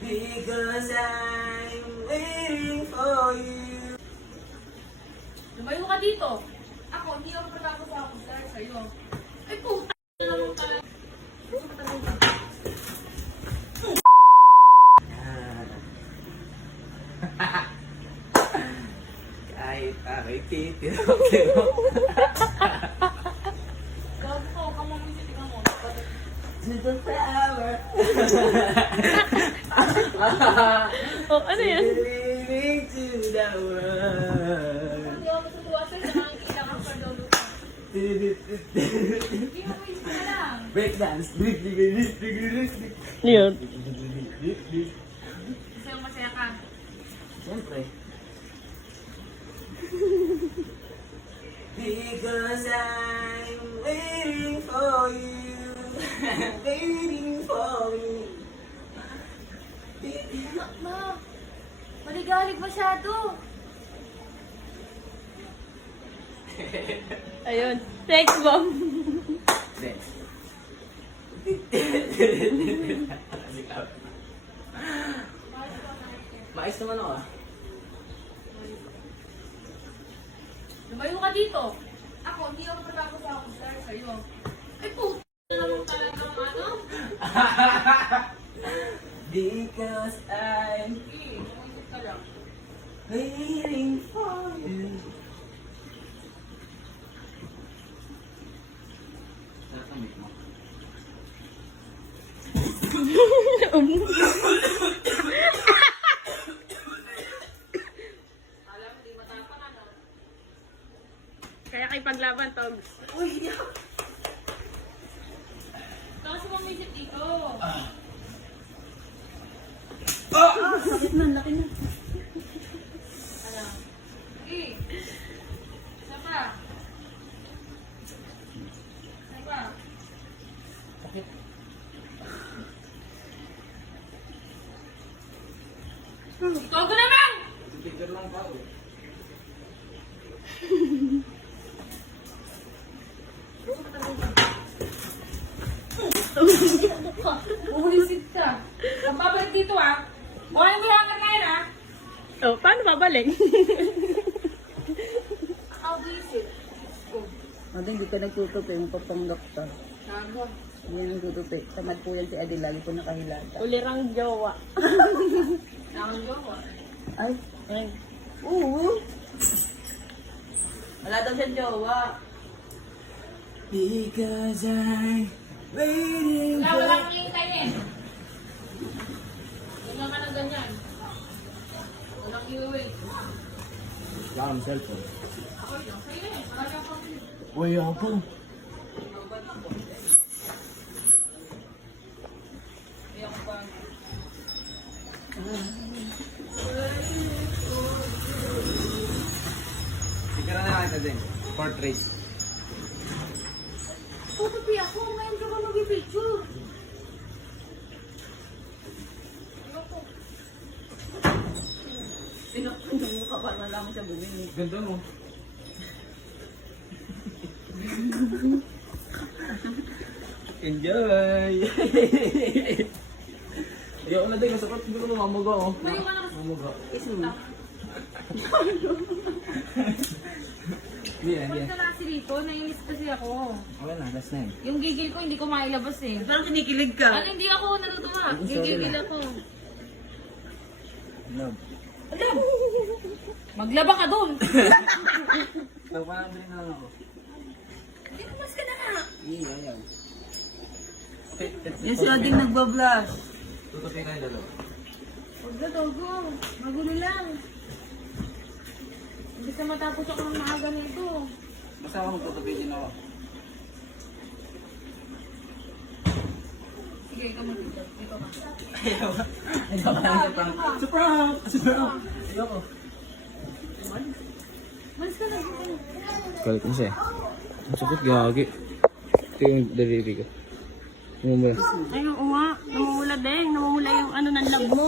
Because I'm waiting for you. Lumayo ka dito. Ako, hindi ako patapos ako dahil sa'yo. Ay, puta na naman talaga. Kahit ako'y titiro-tiro. Gago ko, kamamisi, tingnan mo. To the flower. Oh, ano yan? Leading to the world. Hindi ako matutuwa sa'yo, nakakikita ka pa daw lupa. Hindi mo isip ka lang. Breakdance. Yun. Sa'yo masaya ka. Siyempre. Because I'm waiting for you. Waiting for you. Ma, maligalig masyado. Ayun. Sex bomb. Then. Mais naman ako ah. Lumayo ka dito. Ako, hindi ako patapos ako dahil sa'yo. Ay, puta na naman talaga ano? Because I'm Eh, umisip ka lang. waiting for you. Nakamit mo. Alam mo, di matapang ano. Kaya kay paglaban, Tog. Uy, yak! Kasi umisip dito. Sakit na, laki na. Ano? Eh, isa pa. Isa pa. Sakit. Ikaw ko naman! Tigil lang pa oh. Umisip ka. Ang babalik dito ah. Buhay mo yung ngayon ah. Oh, paano babalik? Ako isip. Ate, hindi ka nagtutupi, mapapanggap ka. Gago. Hindi yan nagtutupi. Tamad po yan si Adi, lagi po nakahilata. Ulirang jowa. Nakang gawa. Ay, Ay. oo. Wala daw siyang jowa. Because I'm waiting Wala, for wala kang hintayin. Tingnan ka na ganyan. Walang i-wait. Wala kang cellphone. Ako yun. Sige, wala kang pamilya. Uy, ako. Iyak ko pa. Sige na natin din. Portrait. Putupi ako. Ngayon ka ba mag-picture? Tinakpan mo ka pa na lang siya bumili. Ganda mo. Enjoy! Ayoko na din, masakit siguro mamaga oh. Ngayon ka na kasi. Mamaga. Kiss mo. Hindi yan, hindi Pag yan. na kasi dito, nainis kasi ako. Okay na, last na yun. Yung gigil ko, hindi ko mailabas eh. Parang kinikilig ka. Ano, hindi ako natutuwa. Gigil ako. Love. Maglaba ka doon. Nagpanabili na lang ako. Hindi mo mas ka na nga. Iya, ayaw. Yan si Ading nagbablush. Tutupin ka yung dalawa. Huwag na, Togo. Magulo lang. Hindi sa matapos ako ng maaga nito. Basta ako magtutupin din ako. Sige, ikaw mag-dito. Dito ka. Ayaw. Ayaw ka lang sa prank. Sa prank! Sa prank! Ayoko. Malis ka na. Galit mo siya. Ang sakit, gagi. Ito yung daliri ko. Umumula. Ay, oo nga. Namumula din. Namumula yung ano ng lab mo.